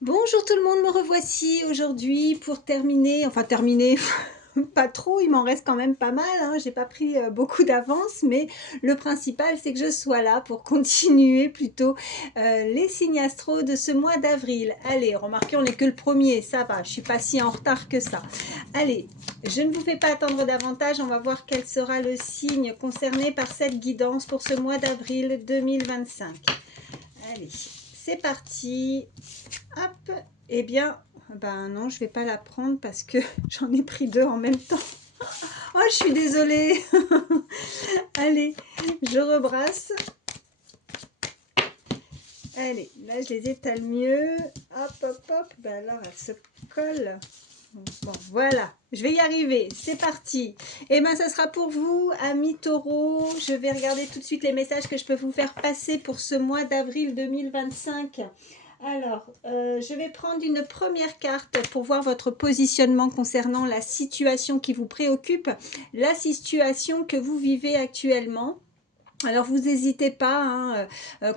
Bonjour tout le monde, me revoici aujourd'hui pour terminer, enfin terminer, pas trop, il m'en reste quand même pas mal, hein, j'ai pas pris beaucoup d'avance, mais le principal c'est que je sois là pour continuer plutôt les signes astro de ce mois d'avril. Allez, remarquez, on n'est que le premier, ça va, je suis pas si en retard que ça. Allez, je ne vous fais pas attendre davantage, on va voir quel sera le signe concerné par cette guidance pour ce mois d'avril 2025. Allez, c'est parti. Hop, eh bien, ben non, je vais pas la prendre parce que j'en ai pris deux en même temps. Oh, je suis désolée. Allez, je rebrasse. Allez, là, je les étale mieux. Hop, hop, hop. Ben alors, elle se colle. Bon, voilà, je vais y arriver. C'est parti. Et ben, ça sera pour vous, amis taureaux. Je vais regarder tout de suite les messages que je peux vous faire passer pour ce mois d'avril 2025. Alors, je vais prendre une première carte pour voir votre positionnement concernant la situation qui vous préoccupe, la situation que vous vivez actuellement. Alors vous n'hésitez pas, hein,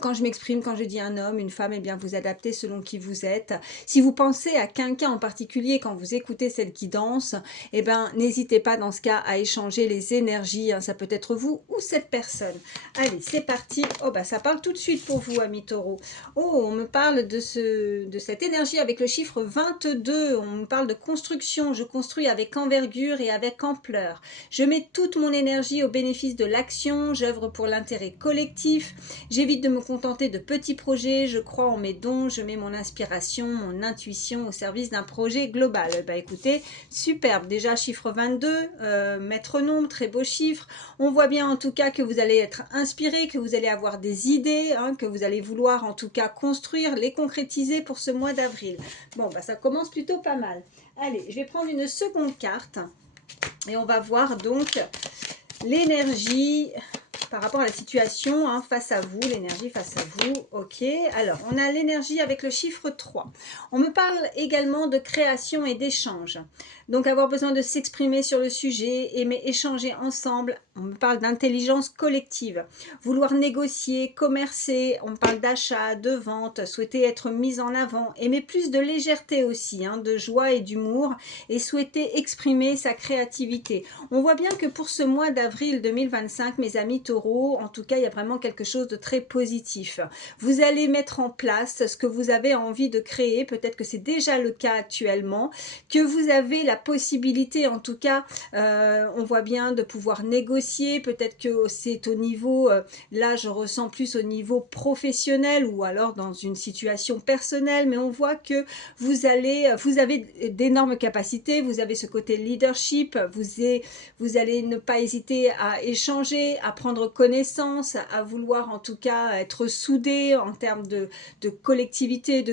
quand je m'exprime, quand je dis un homme, une femme, eh bien vous adaptez selon qui vous êtes. Si vous pensez à quelqu'un en particulier quand vous écoutez cette guidance, eh ben n'hésitez pas dans ce cas à échanger les énergies, hein, ça peut être vous ou cette personne. Allez, c'est parti. Oh bah ça parle tout de suite pour vous, amis taureaux. Oh, on me parle de cette énergie avec le chiffre 22, on me parle de construction, je construis avec envergure et avec ampleur. Je mets toute mon énergie au bénéfice de l'action, j'œuvre pour l'intérêt collectif, j'évite de me contenter de petits projets, je crois en mes dons, je mets mon inspiration, mon intuition au service d'un projet global. Bah écoutez, superbe, déjà chiffre 22, maître nombre, très beau chiffre. On voit bien en tout cas que vous allez être inspiré, que vous allez avoir des idées, hein, que vous allez vouloir en tout cas construire, les concrétiser pour ce mois d'avril. Bon, bah ça commence plutôt pas mal. Allez, je vais prendre une seconde carte. Et on va voir donc l'énergie par rapport à la situation, hein, face à vous, l'énergie face à vous. Ok, alors on a l'énergie avec le chiffre 3. On me parle également de création et d'échange. Donc avoir besoin de s'exprimer sur le sujet, aimer échanger ensemble. On me parle d'intelligence collective. Vouloir négocier, commercer, on me parle d'achat, de vente, souhaiter être mis en avant. Aimer plus de légèreté aussi, hein, de joie et d'humour. Et souhaiter exprimer sa créativité. On voit bien que pour ce mois d'avril 2025, mes amis taureaux, en tout cas, il y a vraiment quelque chose de très positif. Vous allez mettre en place ce que vous avez envie de créer. Peut-être que c'est déjà le cas actuellement, que vous avez la possibilité, en tout cas, on voit bien de pouvoir négocier. Peut-être que c'est au niveau, là, je ressens plus au niveau professionnel ou alors dans une situation personnelle, mais on voit que vous avez d'énormes capacités, vous avez ce côté leadership, vous allez ne pas hésiter à échanger, à prendre connaissance, à vouloir en tout cas être soudé en termes de collectivité,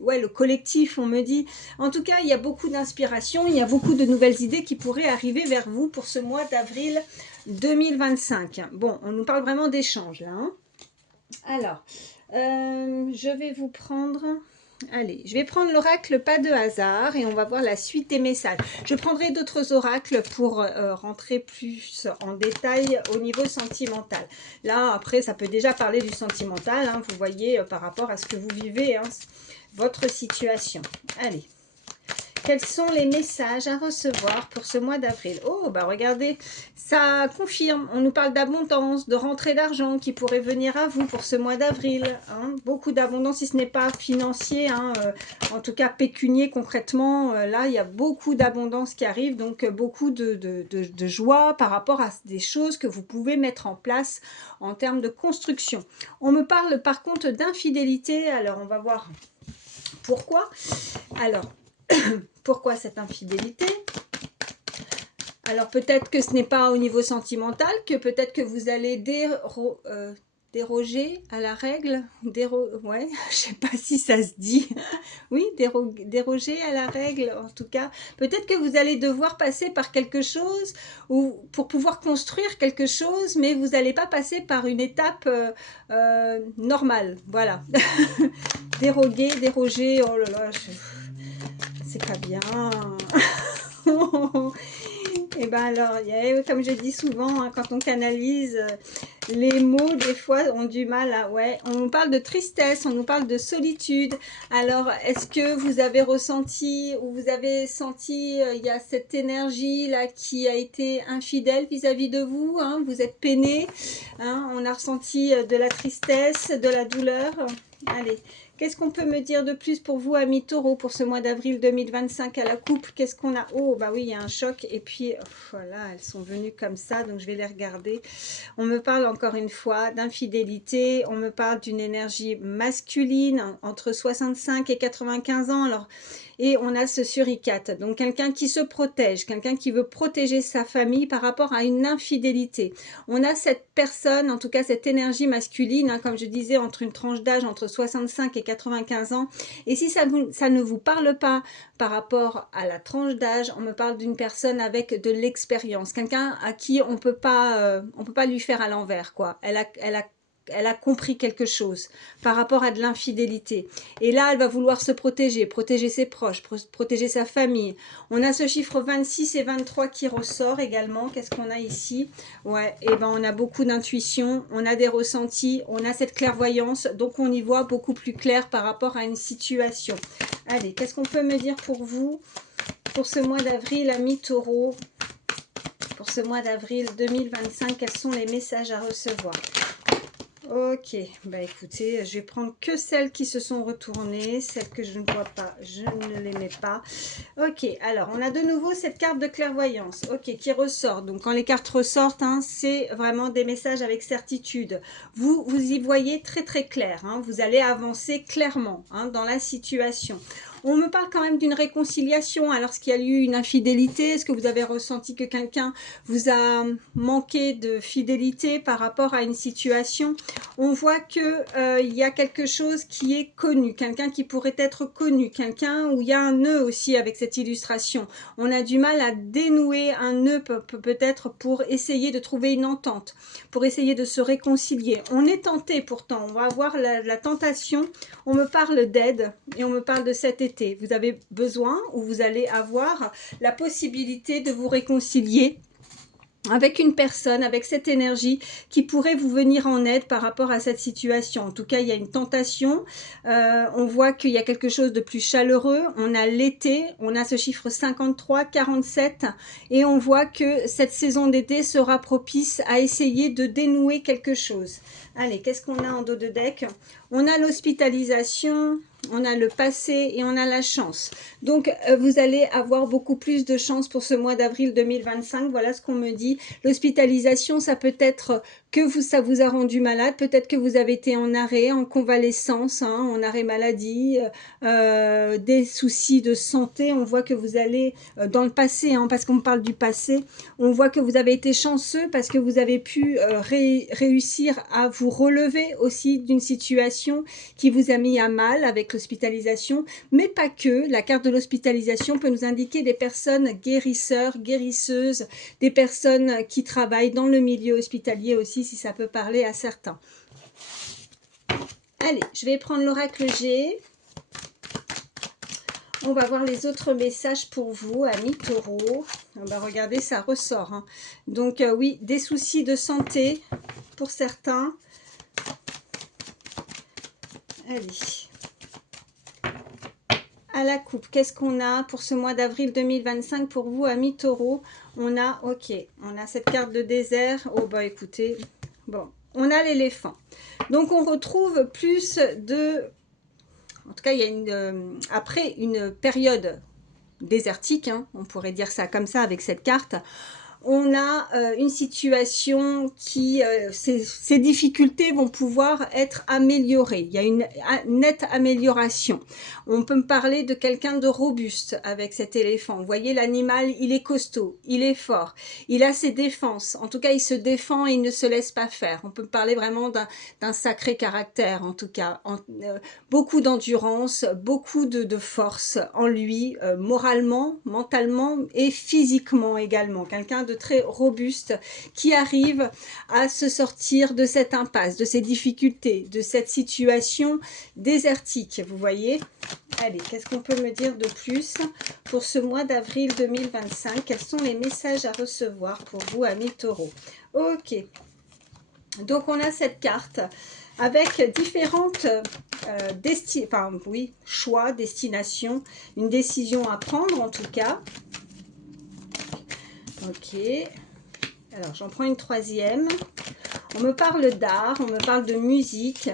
ouais, le collectif, on me dit. En tout cas, il y a beaucoup d'inspiration, il y a beaucoup de nouvelles idées qui pourraient arriver vers vous pour ce mois d'avril 2025. Bon, on nous parle vraiment d'échange là, hein. Alors, je vais vous prendre... Allez, je vais prendre l'oracle pas de hasard et on va voir la suite des messages. Je prendrai d'autres oracles pour rentrer plus en détail au niveau sentimental. Là, après, ça peut déjà parler du sentimental, hein, vous voyez, par rapport à ce que vous vivez, hein, votre situation. Allez. Quels sont les messages à recevoir pour ce mois d'avril? Oh, bah regardez, ça confirme. On nous parle d'abondance, de rentrée d'argent qui pourrait venir à vous pour ce mois d'avril, hein. Beaucoup d'abondance, si ce n'est pas financier, hein, en tout cas pécunier concrètement. Là, il y a beaucoup d'abondance qui arrive, donc beaucoup de joie par rapport à des choses que vous pouvez mettre en place en termes de construction. On me parle par contre d'infidélité. Alors, on va voir pourquoi. Alors, pourquoi cette infidélité? Alors peut-être que ce n'est pas au niveau sentimental, que peut-être que vous allez déroger à la règle, ouais, je sais pas si ça se dit, oui, déroger à la règle, en tout cas, peut-être que vous allez devoir passer par quelque chose ou pour pouvoir construire quelque chose, mais vous n'allez pas passer par une étape normale, voilà. Déroger, oh là là, c'est pas bien. Et ben alors, comme je dis souvent, hein, quand on canalise, Les mots, des fois, ont du mal à... Ouais, on nous parle de tristesse, on nous parle de solitude. Alors, est-ce que vous avez ressenti ou vous avez senti, il y a cette énergie-là qui a été infidèle vis-à-vis de vous, hein, vous êtes peiné, hein, on a ressenti de la tristesse, de la douleur. Allez, qu'est-ce qu'on peut me dire de plus pour vous, amis taureaux, pour ce mois d'avril 2025 à la coupe? Qu'est-ce qu'on a? Oh, bah oui, il y a un choc. Et puis, voilà, elles sont venues comme ça, donc je vais les regarder. On me parle encore une fois d'infidélité, on me parle d'une énergie masculine entre 65 et 95 ans. Alors, et on a ce suricate, donc quelqu'un qui se protège, quelqu'un qui veut protéger sa famille par rapport à une infidélité. On a cette personne, en tout cas cette énergie masculine, hein, comme je disais, entre une tranche d'âge entre 65 et 95 ans. Et si ça ne vous parle pas par rapport à la tranche d'âge, on me parle d'une personne avec de l'expérience, quelqu'un à qui on peut pas lui faire à l'envers, quoi. Elle a compris quelque chose par rapport à de l'infidélité. Et là, elle va vouloir se protéger, protéger ses proches, protéger sa famille. On a ce chiffre 26 et 23 qui ressort également. Qu'est-ce qu'on a ici? Ouais, et ben on a beaucoup d'intuition, on a des ressentis, on a cette clairvoyance, donc on y voit beaucoup plus clair par rapport à une situation. Allez, qu'est-ce qu'on peut me dire pour vous, pour ce mois d'avril, amis taureaux? Pour ce mois d'avril 2025, quels sont les messages à recevoir? Ok, bah écoutez, je vais prendre que celles qui se sont retournées, celles que je ne vois pas, je ne les mets pas. Ok, alors on a de nouveau cette carte de clairvoyance, ok, qui ressort. Donc quand les cartes ressortent, hein, c'est vraiment des messages avec certitude. Vous y voyez très très clair, hein, vous allez avancer clairement, hein, dans la situation. On me parle quand même d'une réconciliation. Alors, est-ce qu'il y a eu une infidélité? Est-ce que vous avez ressenti que quelqu'un vous a manqué de fidélité par rapport à une situation? On voit que il y a quelque chose qui est connu, quelqu'un qui pourrait être connu, quelqu'un où il y a un nœud aussi avec cette illustration. On a du mal à dénouer un nœud peut-être pour essayer de trouver une entente, pour essayer de se réconcilier. On est tenté pourtant, on va avoir la tentation. On me parle d'aide et on me parle de cet été. Vous avez besoin ou vous allez avoir la possibilité de vous réconcilier avec une personne, avec cette énergie qui pourrait vous venir en aide par rapport à cette situation. En tout cas, il y a une tentation. On voit qu'il y a quelque chose de plus chaleureux. On a l'été, on a ce chiffre 53, 47 et on voit que cette saison d'été sera propice à essayer de dénouer quelque chose. Allez, qu'est-ce qu'on a en dos de deck? On a l'hospitalisation, on a le passé et on a la chance. Donc, vous allez avoir beaucoup plus de chance pour ce mois d'avril 2025. Voilà ce qu'on me dit. L'hospitalisation, ça peut être que ça vous a rendu malade. Peut-être que vous avez été en arrêt, en convalescence, hein, en arrêt maladie, des soucis de santé. On voit que vous allez dans le passé, hein, parce qu'on parle du passé. On voit que vous avez été chanceux parce que vous avez pu réussir à vous relever aussi d'une situation qui vous a mis à mal avec l'hospitalisation, mais pas que. La carte de l'hospitalisation peut nous indiquer des personnes guérisseurs, guérisseuses, des personnes qui travaillent dans le milieu hospitalier aussi, si ça peut parler à certains. Allez, je vais prendre l'oracle G. On va voir les autres messages pour vous, amis taureaux. Regardez, ça ressort, hein. Donc oui, des soucis de santé pour certains. Allez. À la coupe, qu'est-ce qu'on a pour ce mois d'avril 2025 pour vous, amis taureaux? On a, ok, on a cette carte de désert. Oh bah écoutez, bon, on a l'éléphant. Donc on retrouve plus de... En tout cas, il y a après une période désertique, hein, on pourrait dire ça comme ça avec cette carte, on a une situation qui, ces difficultés vont pouvoir être améliorées. Il y a une nette amélioration. On peut me parler de quelqu'un de robuste avec cet éléphant. Vous voyez, l'animal, il est costaud, il est fort, il a ses défenses. En tout cas, il se défend et il ne se laisse pas faire. On peut me parler vraiment d'un sacré caractère, en tout cas. Beaucoup d'endurance, beaucoup de force en lui, moralement, mentalement et physiquement également. Quelqu'un de très robuste qui arrive à se sortir de cette impasse, de ces difficultés, de cette situation désertique, vous voyez. Allez, qu'est-ce qu'on peut me dire de plus pour ce mois d'avril 2025? Quels sont les messages à recevoir pour vous, amis taureaux? Ok. Donc on a cette carte avec différentes choix, destinations, une décision à prendre en tout cas. Ok, alors j'en prends une troisième. On me parle d'art, on me parle de musique.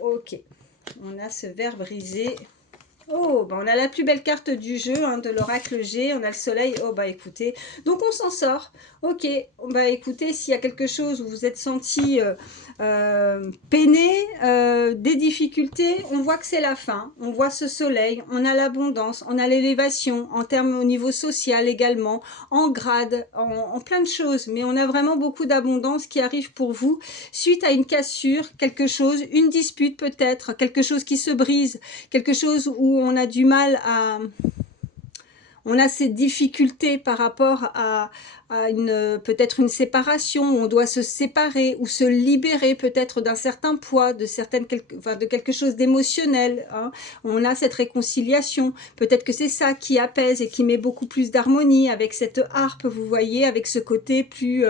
Ok, on a ce verre brisé. Oh, bah on a la plus belle carte du jeu, hein, de l'oracle G, on a le soleil. Oh, bah écoutez, donc on s'en sort. Ok, bah écoutez, s'il y a quelque chose où vous êtes senti peiné, des difficultés, on voit que c'est la fin. On voit ce soleil, on a l'abondance, on a l'élévation, en termes au niveau social également, en grade, en plein de choses. Mais on a vraiment beaucoup d'abondance qui arrive pour vous, suite à une cassure, quelque chose, une dispute peut-être, quelque chose qui se brise, quelque chose où on a du mal à... On a ces difficultés par rapport à peut-être une séparation, où on doit se séparer ou se libérer peut-être d'un certain poids, de quelque chose d'émotionnel. Hein. On a cette réconciliation. Peut-être que c'est ça qui apaise et qui met beaucoup plus d'harmonie avec cette harpe, vous voyez, avec ce côté plus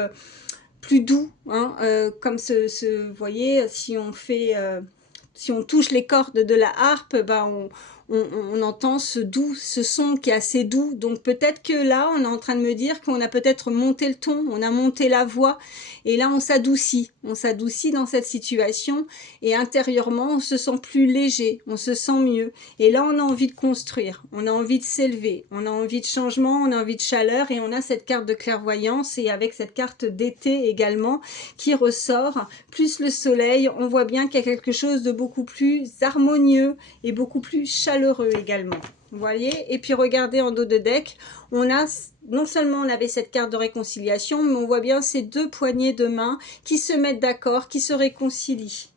doux. Hein, comme vous voyez, si on fait... si on touche les cordes de la harpe, ben on entend ce doux, ce son qui est assez doux. Donc peut-être que là, on est en train de me dire qu'on a peut-être monté le ton, on a monté la voix, et là on s'adoucit dans cette situation, et intérieurement on se sent plus léger, on se sent mieux. Et là on a envie de construire, on a envie de s'élever, on a envie de changement, on a envie de chaleur, et on a cette carte de clairvoyance, et avec cette carte d'été également qui ressort, plus le soleil, on voit bien qu'il y a quelque chose de beaucoup plus harmonieux et beaucoup plus chaleureux également. Vous voyez? Et puis regardez en dos de deck, on a, non seulement on avait cette carte de réconciliation, mais on voit bien ces deux poignées de main qui se mettent d'accord, qui se réconcilient.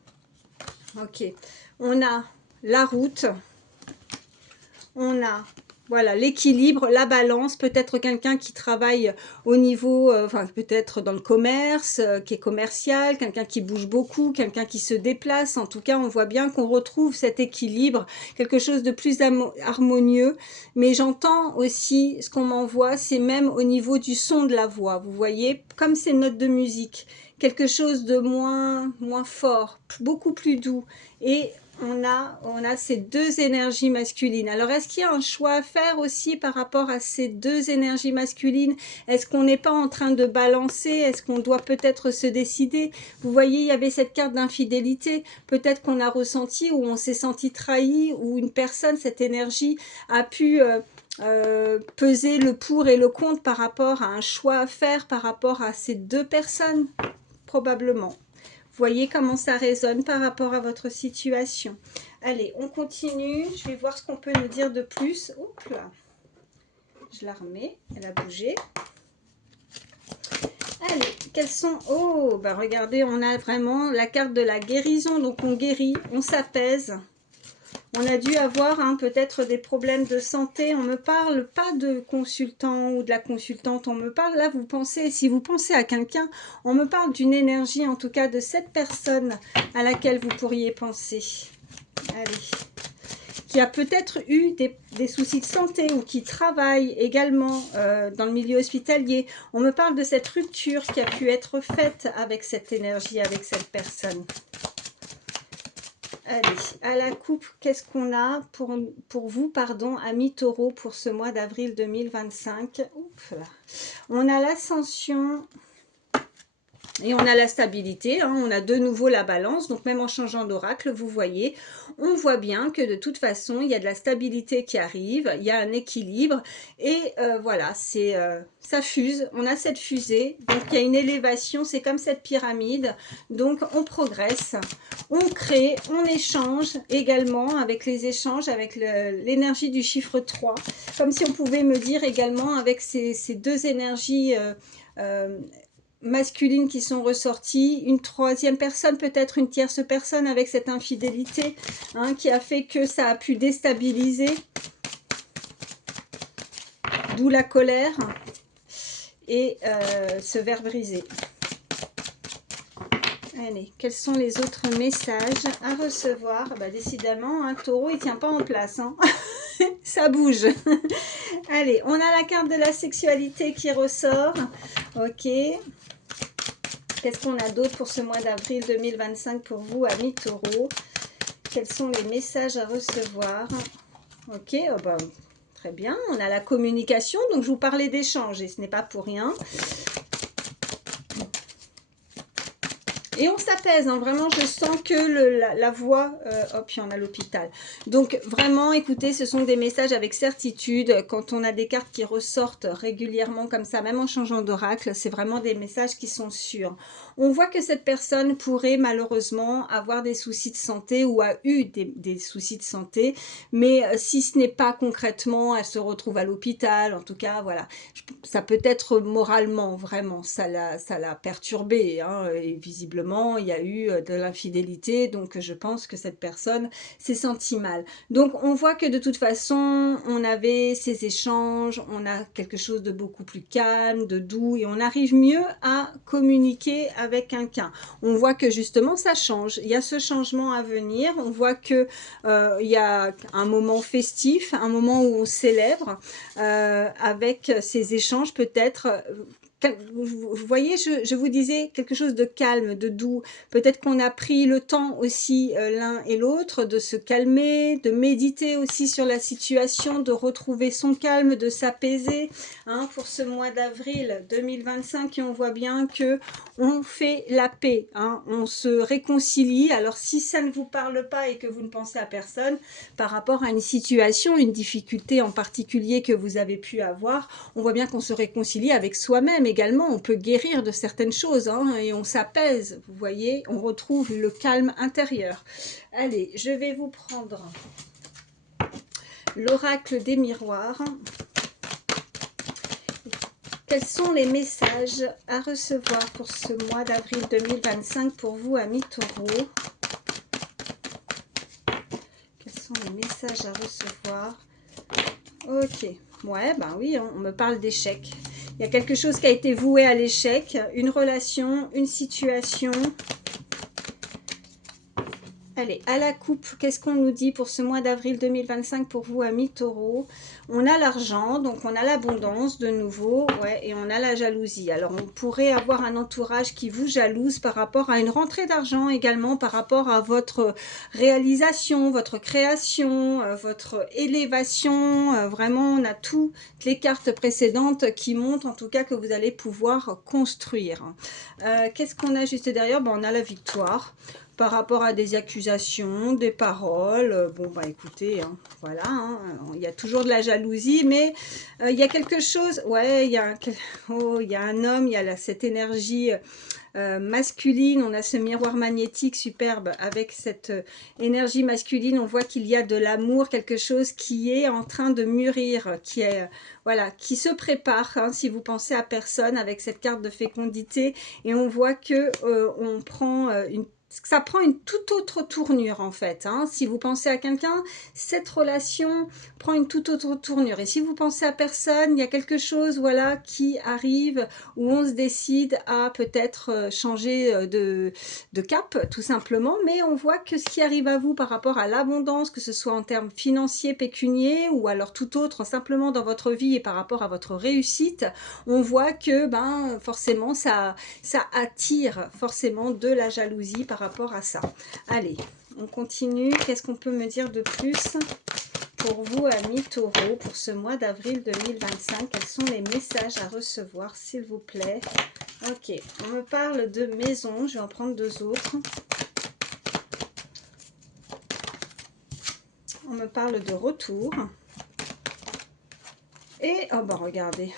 Ok, on a la route, on a... Voilà, l'équilibre, la balance, peut-être quelqu'un qui travaille au niveau, peut-être dans le commerce, qui est commercial, quelqu'un qui bouge beaucoup, quelqu'un qui se déplace. En tout cas, on voit bien qu'on retrouve cet équilibre, quelque chose de plus harmonieux. Mais j'entends aussi, ce qu'on m'envoie, c'est même au niveau du son de la voix. Vous voyez, comme ces notes de musique, quelque chose de moins fort, beaucoup plus doux. Et on a ces deux énergies masculines. Alors, est-ce qu'il y a un choix à faire aussi par rapport à ces deux énergies masculines? Est-ce qu'on n'est pas en train de balancer? Est-ce qu'on doit peut-être se décider? Vous voyez, il y avait cette carte d'infidélité. Peut-être qu'on a ressenti, ou on s'est senti trahi, ou une personne, cette énergie, a pu... peser le pour et le contre par rapport à un choix à faire par rapport à ces deux personnes, probablement. Voyez comment ça résonne par rapport à votre situation. Allez, on continue. Je vais voir ce qu'on peut nous dire de plus. Oups là. Je la remets. Elle a bougé. Allez, quels sont... Oh, bah regardez, on a vraiment la carte de la guérison. Donc on guérit, on s'apaise. On a dû avoir peut-être des problèmes de santé. On ne me parle pas de consultant ou de la consultante. On me parle, là, si vous pensez à quelqu'un, on me parle d'une énergie, en tout cas de cette personne à laquelle vous pourriez penser. Allez. Qui a peut-être eu des soucis de santé ou qui travaille également dans le milieu hospitalier. On me parle de cette rupture qui a pu être faite avec cette énergie, avec cette personne. Allez, à la coupe, qu'est-ce qu'on a pour vous, amis taureaux, pour ce mois d'avril 2025? Oups là. On a l'ascension et on a la stabilité. Hein, on a de nouveau la balance. Donc, même en changeant d'oracle, vous voyez, on voit bien que de toute façon, il y a de la stabilité qui arrive. Il y a un équilibre. Et voilà, ça fuse. On a cette fusée. Donc, il y a une élévation. C'est comme cette pyramide. Donc, on progresse. On crée, on échange également avec les échanges, avec l'énergie du chiffre 3. Comme si on pouvait me dire également avec ces deux énergies masculines qui sont ressorties, une troisième personne, peut-être une tierce personne avec cette infidélité qui a fait que ça a pu déstabiliser. D'où la colère et ce verre brisé. Allez, quels sont les autres messages à recevoir? Bah, décidément, un taureau, il tient pas en place. Hein. Ça bouge. Allez, on a la carte de la sexualité qui ressort. Ok. Qu'est-ce qu'on a d'autre pour ce mois d'avril 2025 pour vous, amis taureaux? Quels sont les messages à recevoir? Ok, oh bah, très bien. On a la communication, donc je vous parlais d'échange et ce n'est pas pour rien. Et on s'apaise, hein, vraiment, je sens que la voix, hop, il y en a l'hôpital. Donc vraiment, écoutez, ce sont des messages avec certitude. Quand on a des cartes qui ressortent régulièrement comme ça, même en changeant d'oracle, c'est vraiment des messages qui sont sûrs. On voit que cette personne pourrait malheureusement avoir des soucis de santé ou a eu des soucis de santé, mais si ce n'est pas concrètement, elle se retrouve à l'hôpital, en tout cas, voilà. Ça peut être moralement, vraiment, ça l'a perturbée, hein, et visiblement, il y a eu de l'infidélité, donc je pense que cette personne s'est sentie mal. Donc on voit que de toute façon, on avait ces échanges, on a quelque chose de beaucoup plus calme, de doux, et on arrive mieux à communiquer avec quelqu'un. On voit que justement ça change, il y a ce changement à venir, on voit que il y a un moment festif, un moment où on célèbre avec ces échanges peut-être. Vous voyez, je vous disais quelque chose de calme, de doux. Peut-être qu'on a pris le temps aussi l'un et l'autre de se calmer, de méditer aussi sur la situation, de retrouver son calme, de s'apaiser, hein, pour ce mois d'avril 2025. Et on voit bien que on fait la paix, hein, on se réconcilie. Alors si ça ne vous parle pas et que vous ne pensez à personne par rapport à une situation, une difficulté en particulier que vous avez pu avoir, on voit bien qu'on se réconcilie avec soi-même également. On peut guérir de certaines choses, hein, et on s'apaise, vous voyez, on retrouve le calme intérieur. Allez, je vais vous prendre l'oracle des miroirs. Quels sont les messages à recevoir pour ce mois d'avril 2025 pour vous, amis taureaux? Quels sont les messages à recevoir? Ok, ouais, ben oui, on me parle d'échec. Il y a quelque chose qui a été voué à l'échec, une relation, une situation. Allez, à la coupe, qu'est-ce qu'on nous dit pour ce mois d'avril 2025 pour vous, amis taureaux? On a l'argent, donc on a l'abondance de nouveau, ouais, et on a la jalousie. Alors, on pourrait avoir un entourage qui vous jalouse par rapport à une rentrée d'argent également, par rapport à votre réalisation, votre création, votre élévation. Vraiment, on a toutes les cartes précédentes qui montrent en tout cas que vous allez pouvoir construire. Qu'est-ce qu'on a juste derrière? On a la victoire par rapport à des accusations, des paroles. Bon, bah écoutez, hein, voilà, hein, il y a toujours de la jalousie, mais il y a quelque chose, ouais, il y a un homme, il y a cette énergie masculine, on a ce miroir magnétique superbe avec cette énergie masculine, on voit qu'il y a de l'amour, quelque chose qui est en train de mûrir, qui est, voilà, qui se prépare, hein, si vous pensez à personne avec cette carte de fécondité, et on voit que on prend ça prend une toute autre tournure en fait, hein. Si vous pensez à quelqu'un, cette relation prend une toute autre tournure. Et si vous pensez à personne, il y a quelque chose, voilà, qui arrive où on se décide à peut-être changer de cap, tout simplement. Mais on voit que ce qui arrive à vous par rapport à l'abondance, que ce soit en termes financiers, pécuniers, ou alors tout autre, simplement dans votre vie et par rapport à votre réussite, on voit que ben forcément ça attire forcément de la jalousie par rapport à ça. Allez, on continue. Qu'est-ce qu'on peut me dire de plus pour vous, amis taureaux, pour ce mois d'avril 2025? Quels sont les messages à recevoir, s'il vous plaît? Ok, on me parle de maison. Je vais en prendre deux autres. On me parle de retour. Et, oh bah regardez,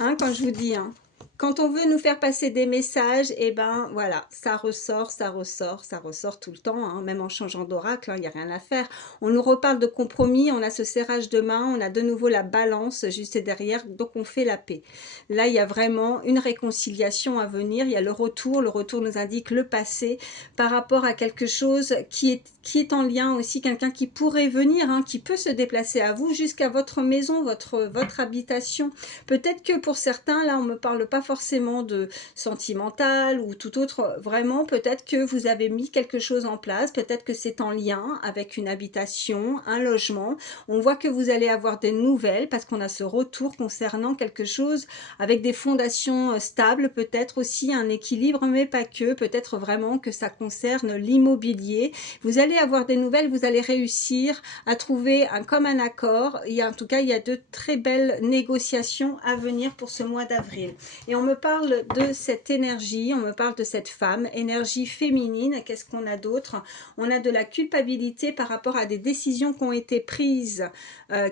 hein, quand je vous dis, hein, quand on veut nous faire passer des messages, et ben voilà, ça ressort, ça ressort, ça ressort tout le temps, hein, même en changeant d'oracle, il n'y a rien à faire. On nous reparle de compromis, on a ce serrage de main, on a de nouveau la balance juste derrière, donc on fait la paix. Là, il y a vraiment une réconciliation à venir, il y a le retour nous indique le passé par rapport à quelque chose qui est en lien aussi, quelqu'un qui pourrait venir, hein, qui peut se déplacer à vous jusqu'à votre maison, votre habitation. Peut-être que pour certains, là, on ne me parle pas forcément forcément de sentimental ou tout autre, vraiment peut-être que vous avez mis quelque chose en place, peut-être que c'est en lien avec une habitation, un logement. On voit que vous allez avoir des nouvelles parce qu'on a ce retour concernant quelque chose avec des fondations stables, peut-être aussi un équilibre, mais pas que, peut-être vraiment que ça concerne l'immobilier. Vous allez avoir des nouvelles, vous allez réussir à trouver un commun accord. En tout cas, il y a de très belles négociations à venir pour ce mois d'avril. Et on me parle de cette énergie, on me parle de cette femme, énergie féminine. Qu'est-ce qu'on a d'autre? On a de la culpabilité par rapport à des décisions qui ont été prises,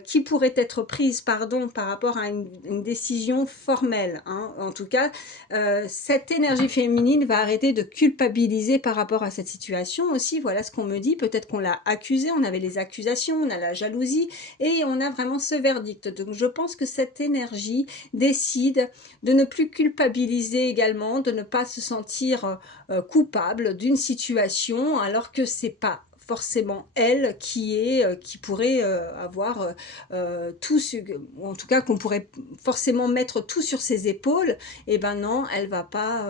qui pourraient être prises, pardon, par rapport à une décision formelle. Hein. En tout cas, cette énergie féminine va arrêter de culpabiliser par rapport à cette situation aussi. Voilà ce qu'on me dit. Peut-être qu'on l'a accusé, on avait les accusations, on a la jalousie et on a vraiment ce verdict. Donc je pense que cette énergie décide de ne plus culpabiliser également, de ne pas se sentir coupable d'une situation alors que c'est pas forcément elle qui pourrait avoir tout, en tout cas qu'on pourrait forcément mettre tout sur ses épaules. Et ben non, elle va pas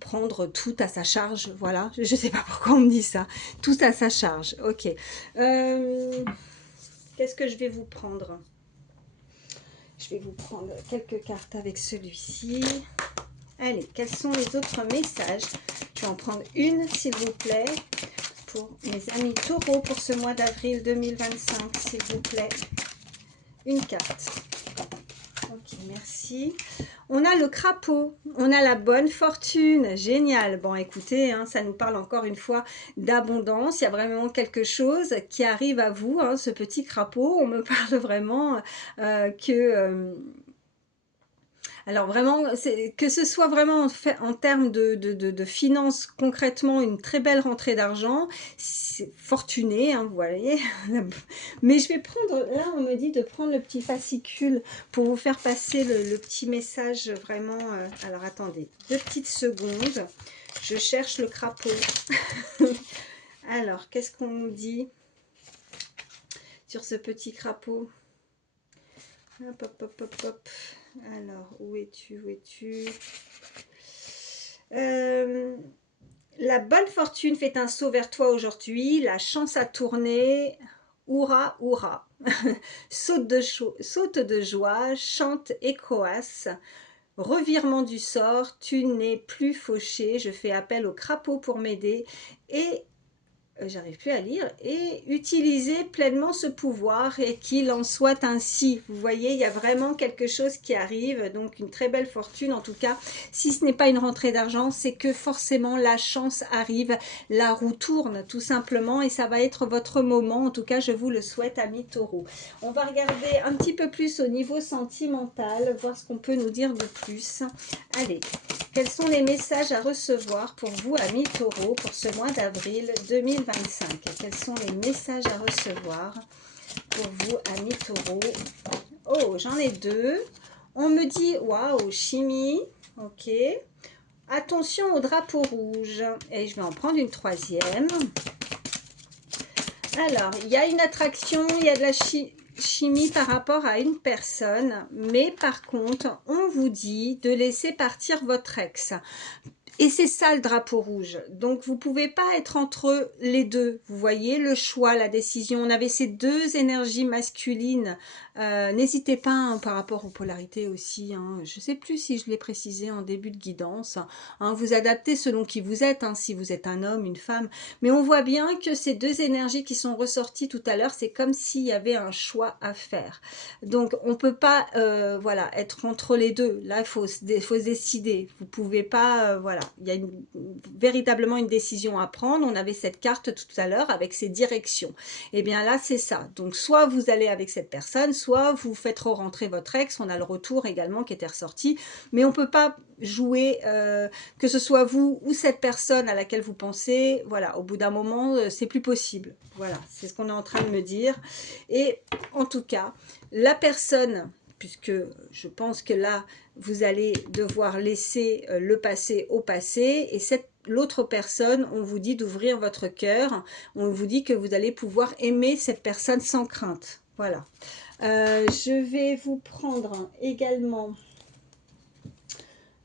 prendre tout à sa charge. Voilà, je sais pas pourquoi on me dit ça, tout à sa charge. Ok, qu'est-ce que je vais vous prendre? Je vais vous prendre quelques cartes avec celui-ci. Allez, quels sont les autres messages? Je vais en prendre une, s'il vous plaît, pour mes amis taureaux pour ce mois d'avril 2025, s'il vous plaît. Une carte. Ok, merci. On a le crapaud, on a la bonne fortune, génial. Bon, écoutez, hein, ça nous parle encore une fois d'abondance. Il y a vraiment quelque chose qui arrive à vous, hein, ce petit crapaud. On me parle vraiment que... alors vraiment, que ce soit vraiment en termes de finances, concrètement, une très belle rentrée d'argent, fortunée, hein, vous voyez. Mais je vais prendre, là on me dit de prendre le petit fascicule pour vous faire passer le petit message vraiment. Alors attendez, 2 petites secondes, je cherche le crapaud. Alors, qu'est-ce qu'on nous dit sur ce petit crapaud? Hop, hop, hop, hop, hop. Alors, où es-tu? Où es-tu? La bonne fortune fait un saut vers toi aujourd'hui. La chance a tourné. Hourra, hourra. Saute de joie, chante et coasse. Revirement du sort, tu n'es plus fauché. Je fais appel au crapaud pour m'aider. Et j'arrive plus à lire, et utiliser pleinement ce pouvoir et qu'il en soit ainsi. Vous voyez, il y a vraiment quelque chose qui arrive, donc une très belle fortune. En tout cas, si ce n'est pas une rentrée d'argent, c'est que forcément la chance arrive, la roue tourne tout simplement et ça va être votre moment. En tout cas, je vous le souhaite, amis taureaux. On va regarder un petit peu plus au niveau sentimental, voir ce qu'on peut nous dire de plus. Allez, quels sont les messages à recevoir pour vous, amis taureaux, pour ce mois d'avril 2025? Quels sont les messages à recevoir pour vous, amis taureaux? Oh, j'en ai 2. On me dit, waouh, chimie. Ok. Attention au drapeau rouge. Et je vais en prendre une 3e. Alors, il y a une attraction, il y a de la chimie par rapport à une personne, mais par contre, on vous dit de laisser partir votre ex. Et c'est ça le drapeau rouge. Donc vous ne pouvez pas être entre les deux. Vous voyez le choix, la décision. On avait ces 2 énergies masculines. N'hésitez pas hein, par rapport aux polarités aussi. Hein. Je ne sais plus si je l'ai précisé en début de guidance. Hein, vous adaptez selon qui vous êtes, hein, si vous êtes un homme, une femme. Mais on voit bien que ces 2 énergies qui sont ressorties tout à l'heure, c'est comme s'il y avait un choix à faire. Donc on ne peut pas voilà, être entre les deux. Là, il faut se décider. Vous ne pouvez pas... voilà. Il y a véritablement une décision à prendre. On avait cette carte tout à l'heure avec ses directions. Et bien là, c'est ça. Donc, soit vous allez avec cette personne, soit vous faites rentrer votre ex. On a le retour également qui était ressorti. Mais on ne peut pas jouer, que ce soit vous ou cette personne à laquelle vous pensez. Voilà, au bout d'un moment, c'est plus possible. Voilà, c'est ce qu'on est en train de me dire. Et en tout cas, la personne... puisque je pense que là, vous allez devoir laisser le passé au passé. Et l'autre personne, on vous dit d'ouvrir votre cœur. On vous dit que vous allez pouvoir aimer cette personne sans crainte. Voilà. Je vais vous prendre également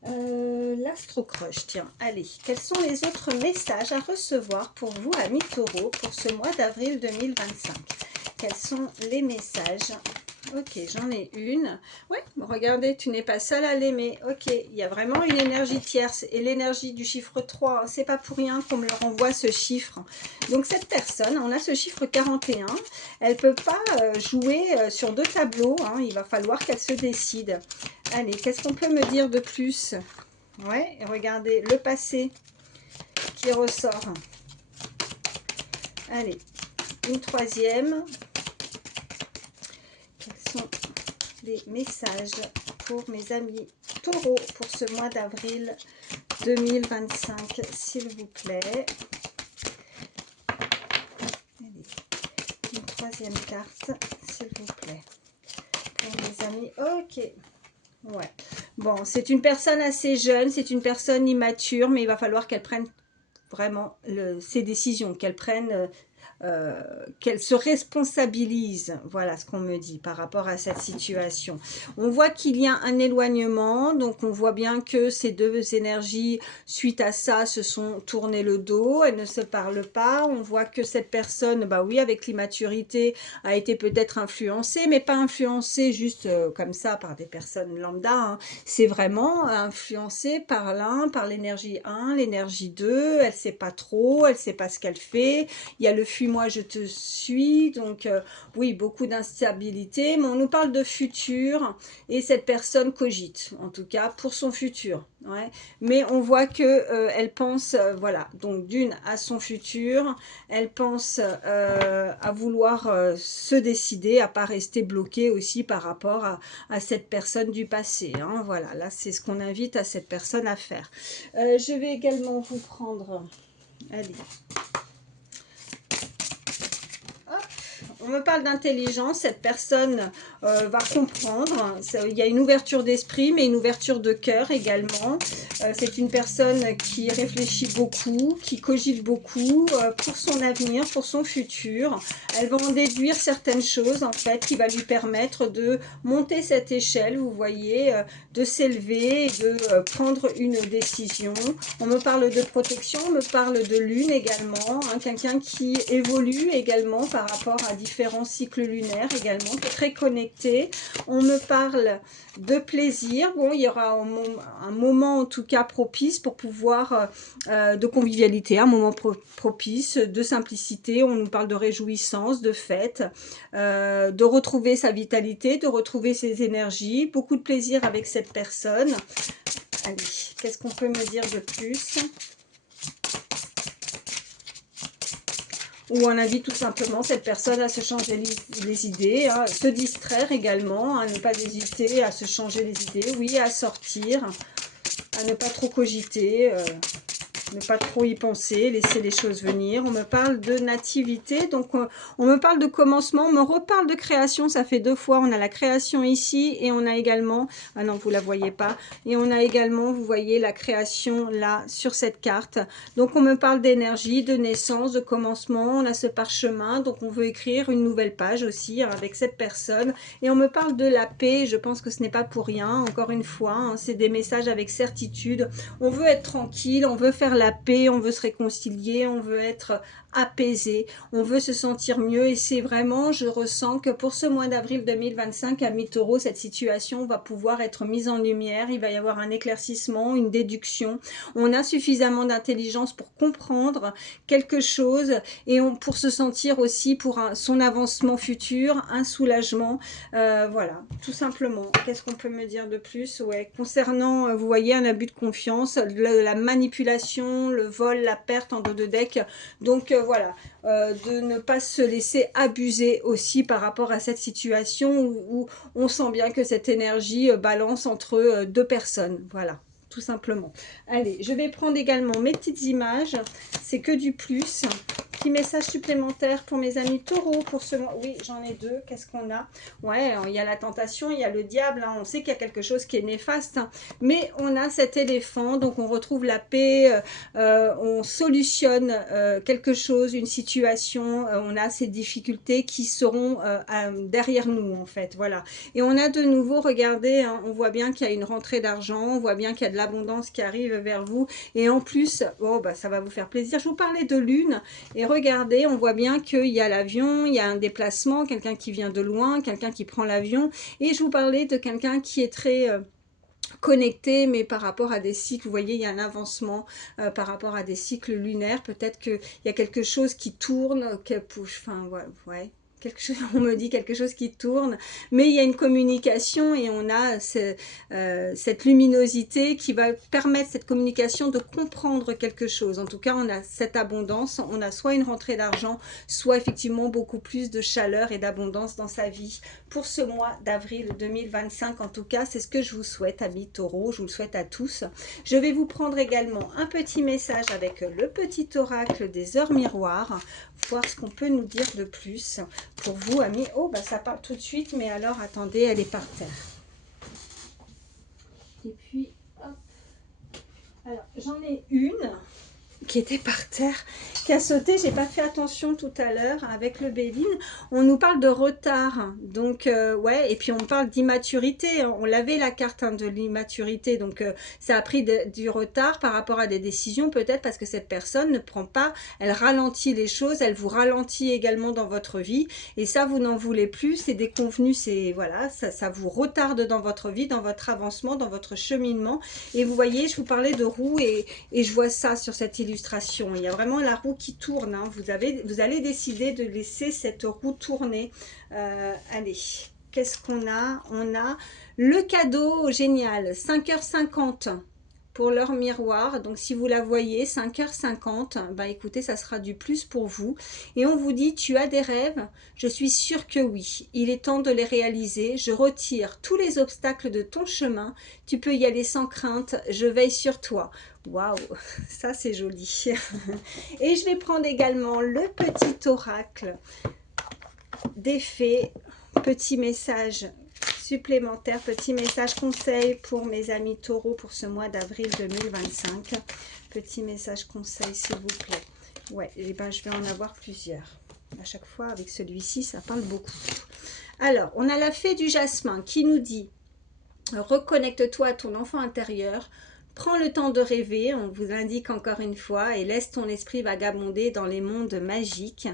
L'Astro-Crush, tiens, allez, quels sont les autres messages à recevoir pour vous, amis taureaux, pour ce mois d'avril 2025? Quels sont les messages? Ok, j'en ai une. Oui, regardez, tu n'es pas seul à l'aimer. Ok, il y a vraiment une énergie tierce et l'énergie du chiffre 3. C'est pas pour rien qu'on me le renvoie ce chiffre. Donc cette personne, on a ce chiffre 41. Elle peut pas jouer sur deux tableaux. Hein, il va falloir qu'elle se décide. Allez, qu'est-ce qu'on peut me dire de plus? Ouais, regardez, le passé qui ressort. Allez, une troisième. Quels sont les messages pour mes amis taureaux pour ce mois d'avril 2025, s'il vous plaît? Allez, une troisième carte, s'il vous plaît, pour mes amis. Ok. Ouais. Bon, c'est une personne assez jeune, c'est une personne immature, mais il va falloir qu'elle prenne vraiment ses décisions, qu'elle se responsabilise, voilà ce qu'on me dit par rapport à cette situation. On voit qu'il y a un éloignement, donc on voit bien que ces deux énergies, suite à ça, se sont tournées le dos, elles ne se parlent pas, on voit que cette personne, bah oui, avec l'immaturité, a été peut-être influencée, mais pas influencée juste comme ça par des personnes lambda, hein. C'est vraiment influencé par l'un, par l'énergie 1, l'énergie 2, elle sait pas trop, elle sait pas ce qu'elle fait, il y a le fuis-moi, je te suis, donc oui, beaucoup d'instabilité, mais on nous parle de futur, et cette personne cogite, en tout cas, pour son futur, ouais. Mais on voit que elle pense, voilà, donc d'une à son futur, elle pense à vouloir se décider, à pas rester bloquée aussi par rapport à cette personne du passé, hein. Voilà, là c'est ce qu'on invite à cette personne à faire. Je vais également vous prendre, allez, on me parle d'intelligence, cette personne va comprendre, il y a une ouverture d'esprit, mais une ouverture de cœur également. C'est une personne qui réfléchit beaucoup, qui cogite beaucoup pour son avenir, pour son futur. Elle va en déduire certaines choses, en fait, qui va lui permettre de monter cette échelle, vous voyez, de s'élever, de prendre une décision. On me parle de protection, on me parle de lune également, hein, quelqu'un qui évolue également par rapport à différents cycles lunaires également, qui est très connecté. On me parle de plaisir. Bon, il y aura un moment en tout cas propice pour pouvoir, de convivialité, un moment propice, de simplicité. On nous parle de réjouissance, de fête, de retrouver sa vitalité, de retrouver ses énergies. Beaucoup de plaisir avec cette personne. Allez, qu'est-ce qu'on peut me dire de plus? Ou on invite tout simplement cette personne à se changer les idées, à se distraire également, à ne pas hésiter à se changer les idées, oui, à sortir, à ne pas trop cogiter, ne pas trop y penser, laisser les choses venir. On me parle de nativité, donc on me parle de commencement, on me reparle de création, ça fait deux fois, on a la création ici et on a également, ah non vous la voyez pas, et on a également, vous voyez la création là sur cette carte. Donc on me parle d'énergie, de naissance, de commencement, on a ce parchemin, donc on veut écrire une nouvelle page aussi hein, avec cette personne, et on me parle de la paix, je pense que ce n'est pas pour rien, encore une fois, hein, c'est des messages avec certitude, on veut être tranquille, on veut faire la paix, on veut se réconcilier, on veut être apaisé, on veut se sentir mieux et c'est vraiment, je ressens que pour ce mois d'avril 2025 à mi-taureau, cette situation va pouvoir être mise en lumière, il va y avoir un éclaircissement, une déduction, on a suffisamment d'intelligence pour comprendre quelque chose et pour se sentir aussi pour son avancement futur, un soulagement, voilà, tout simplement. Qu'est-ce qu'on peut me dire de plus? Ouais, concernant, vous voyez, un abus de confiance, la manipulation, le vol, la perte en dos de deck, donc voilà, de ne pas se laisser abuser aussi par rapport à cette situation où on sent bien que cette énergie balance entre deux personnes, voilà, tout simplement. Allez, je vais prendre également mes petites images, c'est que du plus. petit message supplémentaire pour mes amis taureaux pour ce mois. Oui, j'en ai deux. Qu'est-ce qu'on a? Ouais, il y a la tentation, il y a le diable. Hein. On sait qu'il y a quelque chose qui est néfaste. Hein. Mais on a cet éléphant, donc on retrouve la paix, on solutionne quelque chose, une situation. On a ces difficultés qui seront derrière nous, en fait. Voilà. Et on a de nouveau, regardez, hein, on voit bien qu'il y a une rentrée d'argent. On voit bien qu'il y a de l'abondance qui arrive vers vous. Et en plus, oh, bah, ça va vous faire plaisir. Je vous parlais de lune. Et regardez, on voit bien qu'il y a l'avion, il y a un déplacement, quelqu'un qui vient de loin, quelqu'un qui prend l'avion. Et je vous parlais de quelqu'un qui est très connecté, mais par rapport à des cycles, vous voyez, il y a un avancement par rapport à des cycles lunaires. Peut-être qu'il y a quelque chose qui tourne, enfin, ouais. Quelque chose, on me dit quelque chose qui tourne, mais il y a une communication et on a cette luminosité qui va permettre cette communication de comprendre quelque chose. En tout cas, on a cette abondance, on a soit une rentrée d'argent, soit effectivement beaucoup plus de chaleur et d'abondance dans sa vie. Pour ce mois d'avril 2025, en tout cas, c'est ce que je vous souhaite, amis taureaux, je vous le souhaite à tous. Je vais vous prendre également un petit message avec le petit oracle des heures miroirs, voir ce qu'on peut nous dire de plus pour vous, amis. Oh, bah ça part tout de suite, mais alors, attendez, elle est par terre. Et puis, hop. Alors, j'en ai une qui était par terre, qui a sauté. J'ai pas fait attention tout à l'heure avec le Béline. On nous parle de retard, donc ouais, et puis on parle d'immaturité. On l'avait la carte hein, de l'immaturité, donc ça a pris du retard par rapport à des décisions, peut-être parce que cette personne ne prend pas, elle ralentit les choses, elle vous ralentit également dans votre vie, et ça vous n'en voulez plus, c'est déconvenu, c'est voilà, ça vous retarde dans votre vie, dans votre avancement, dans votre cheminement. Et vous voyez, je vous parlais de roue et je vois ça sur cette illustration. Il y a vraiment la roue qui tourne. Hein. Vous allez décider de laisser cette roue tourner. Allez, qu'est-ce qu'on a? On a le cadeau génial, 5h50 pour leur miroir. Donc, si vous la voyez, 5h50, bah, écoutez, ça sera du plus pour vous. Et on vous dit, tu as des rêves? Je suis sûre que oui. Il est temps de les réaliser. Je retire tous les obstacles de ton chemin. Tu peux y aller sans crainte. Je veille sur toi. Waouh, ça c'est joli. Et je vais prendre également le petit oracle des fées. Petit message supplémentaire, petit message conseil pour mes amis taureaux pour ce mois d'avril 2025. Petit message conseil s'il vous plaît. Ouais, et ben, je vais en avoir plusieurs. À chaque fois avec celui-ci, ça parle beaucoup. Alors, on a la fée du jasmin qui nous dit reconnecte-toi à ton enfant intérieur. Prends le temps de rêver, on vous indique encore une fois, et laisse ton esprit vagabonder dans les mondes magiques.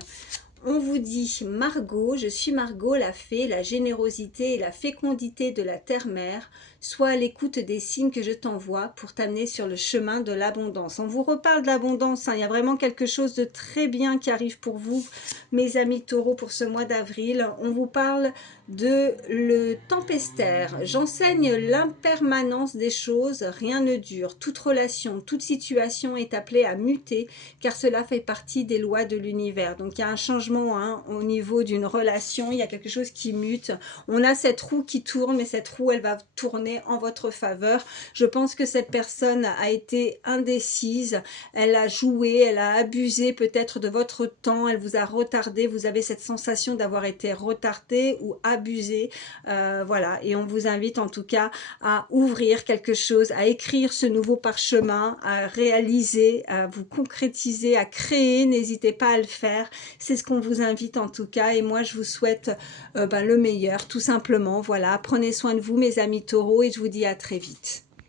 On vous dit Margot, je suis Margot, la fée, la générosité et la fécondité de la terre-mère. Sois à l'écoute des signes que je t'envoie pour t'amener sur le chemin de l'abondance. On vous reparle de l'abondance, hein. Il y a vraiment quelque chose de très bien qui arrive pour vous, mes amis taureaux, pour ce mois d'avril. On vous parle de le tempestaire. J'enseigne l'impermanence des choses, rien ne dure. Toute relation, toute situation est appelée à muter, car cela fait partie des lois de l'univers. Donc il y a un changement hein, au niveau d'une relation, il y a quelque chose qui mute. On a cette roue qui tourne, mais cette roue, elle va tourner en votre faveur. Je pense que cette personne a été indécise, elle a joué, elle a abusé peut-être de votre temps, elle vous a retardé, vous avez cette sensation d'avoir été retardé ou abusé, voilà, et on vous invite en tout cas à ouvrir quelque chose, à écrire ce nouveau parchemin, à réaliser, à vous concrétiser, à créer, n'hésitez pas à le faire, c'est ce qu'on vous invite en tout cas, et moi je vous souhaite le meilleur, tout simplement, voilà, prenez soin de vous mes amis taureaux, et je vous dis à très vite.